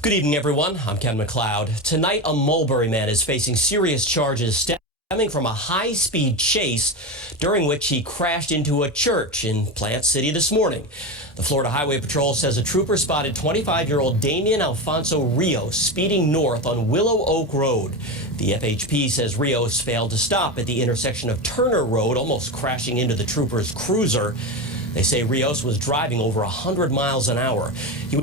Good evening, everyone. I'm Ken McLeod. Tonight, a Mulberry man is facing serious charges stemming from a high-speed chase during which he crashed into a church in Plant City this morning. The Florida Highway Patrol says a trooper spotted 25-year-old Damian Alfonso Rios speeding north on Willow Oak Road. The FHP says Rios failed to stop at the intersection of Turner Road, almost crashing into the trooper's cruiser. They say Rios was driving over 100 miles an hour. He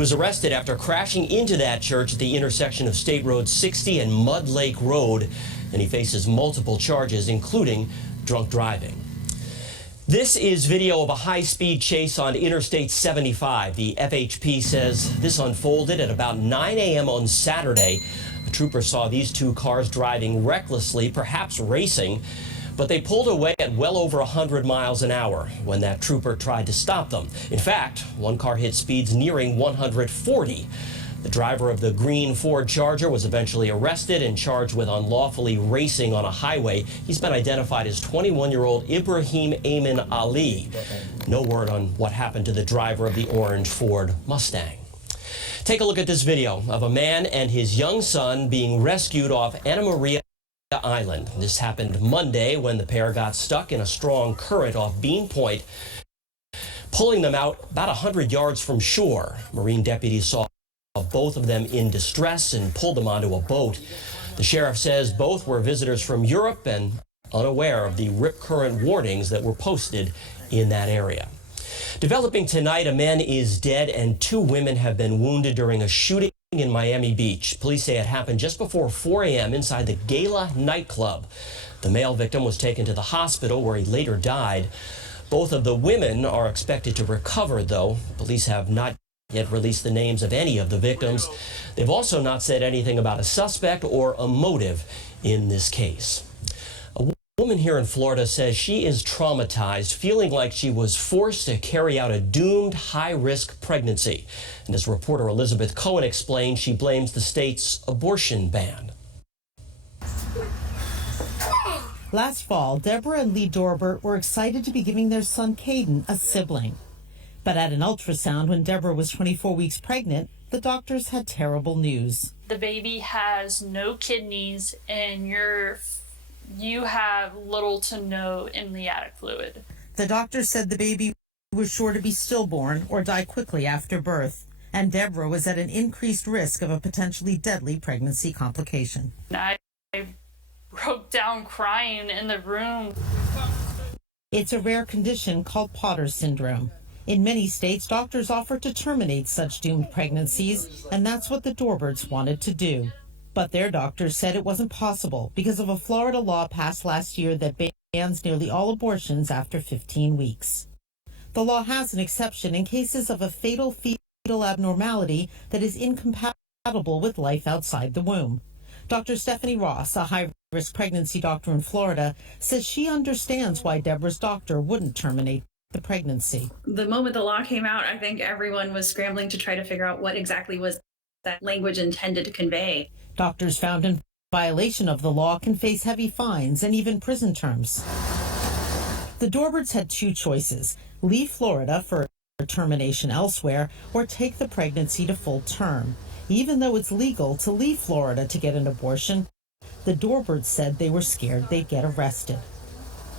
was arrested after crashing into that church at the intersection of State Road 60 and Mud Lake Road, and he faces multiple charges, including drunk driving. This is video of a high-speed chase on Interstate 75. The FHP says this unfolded at about 9 a.m. on Saturday. A trooper saw these two cars driving recklessly, perhaps racing, but they pulled away at well over 100 miles an hour when that trooper tried to stop them. In fact, one car hit speeds nearing 140. The driver of the green Ford Charger was eventually arrested and charged with unlawfully racing on a highway. He's been identified as 21-year-old Ibrahim Ayman Ali. No word on what happened to the driver of the orange Ford Mustang. Take a look at this video of a man and his young son being rescued off Anna Maria Island. This happened Monday when the pair got stuck in a strong current off Bean Point, pulling them out about 100 yards from shore. Marine deputies saw both of them in distress and pulled them onto a boat. The sheriff says both were visitors from Europe and unaware of the rip current warnings that were posted in that area. Developing tonight, a man is dead and two women have been wounded during a shooting in Miami Beach. Police say it happened just before 4 a.m. inside the Gala nightclub. The male victim was taken to the hospital where he later died. Both of the women are expected to recover, though. Police have not yet released the names of any of the victims. They've also not said anything about a suspect or a motive in this case. A woman here in Florida says she is traumatized, feeling like she was forced to carry out a doomed high-risk pregnancy. And as reporter Elizabeth Cohen explained, she blames the state's abortion ban. Last fall, Deborah and Lee Dorbert were excited to be giving their son Caden a sibling. But at an ultrasound when Deborah was 24 weeks pregnant, the doctors had terrible news. The baby has no kidneys and you have little to no amniotic fluid. The doctor said the baby was sure to be stillborn or die quickly after birth, and Deborah was at an increased risk of a potentially deadly pregnancy complication. I broke down crying in the room. It's a rare condition called Potter syndrome. In many states, doctors offer to terminate such doomed pregnancies, and that's what the Dorberts wanted to do. But their doctors said it wasn't possible because of a Florida law passed last year that bans nearly all abortions after 15 weeks. The law has an exception in cases of a fatal fetal abnormality that is incompatible with life outside the womb. Dr. Stephanie Ross, a high-risk pregnancy doctor in Florida, says she understands why Deborah's doctor wouldn't terminate the pregnancy. The moment the law came out, I think everyone was scrambling to try to figure out what exactly was that language intended to convey. Doctors found in violation of the law can face heavy fines and even prison terms. The Dorberts had two choices: leave Florida for termination elsewhere or take the pregnancy to full term. Even though it's legal to leave Florida to get an abortion, the Dorberts said they were scared they'd get arrested.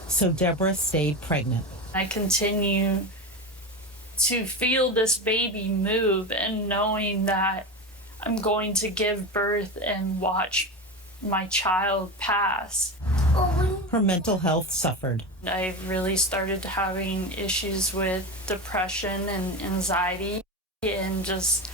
So Deborah stayed pregnant. I continue to feel this baby move and knowing that I'm going to give birth and watch my child pass. Her mental health suffered. I really started having issues with depression and anxiety and just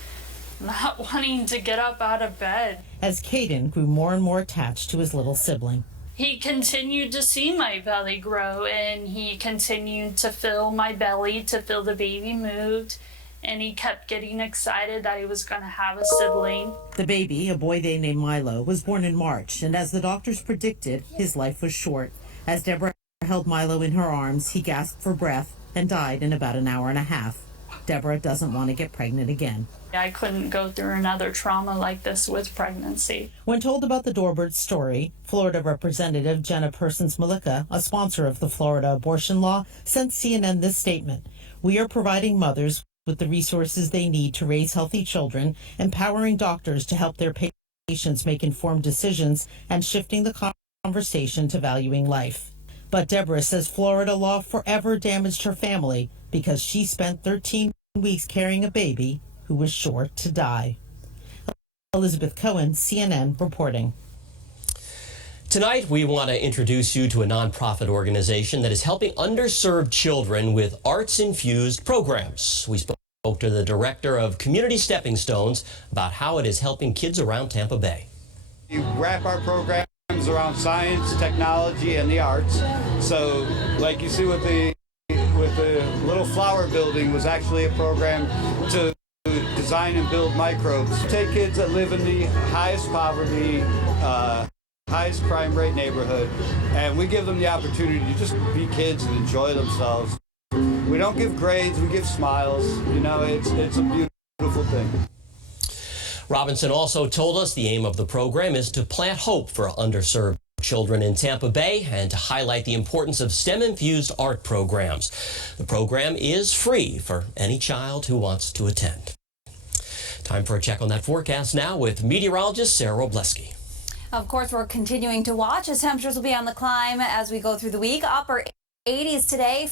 not wanting to get up out of bed. As Caden grew more and more attached to his little sibling. He continued to see my belly grow, and he continued to fill my belly to feel the baby moved, and he kept getting excited that he was going to have a sibling. The baby, a boy they named Milo, was born in March, and as the doctors predicted, his life was short. As Deborah held Milo in her arms, he gasped for breath and died in about an hour and a half. Deborah doesn't want to get pregnant again. I couldn't go through another trauma like this with pregnancy. When told about the Dorberts story, Florida Representative Jenna Persons-Malika, a sponsor of the Florida abortion law, sent CNN this statement: "We are providing mothers with the resources they need to raise healthy children, empowering doctors to help their patients make informed decisions, and shifting the conversation to valuing life. But Deborah says Florida law forever damaged her family because she spent 13 weeks carrying a baby who was sure to die. Elizabeth Cohen, CNN, reporting. Tonight, we want to introduce you to a nonprofit organization that is helping underserved children with arts-infused programs. We spoke to the director of Community Stepping Stones about how it is helping kids around Tampa Bay. We wrap our programs around science, technology, and the arts. So, like you see with the little flower building was actually a program to design and build microbes. Take kids that live in the highest poverty, highest crime rate neighborhood, and we give them the opportunity to just be kids and enjoy themselves. We don't give grades, we give smiles. You know, it's a beautiful thing. Robinson also told us the aim of the program is to plant hope for underserved children in Tampa Bay and to highlight the importance of STEM-infused art programs. The program is free for any child who wants to attend. Time for a check on that forecast now with meteorologist Sarah Robleski. Of course, we're continuing to watch as temperatures will be on the climb as we go through the week. Upper 80s today.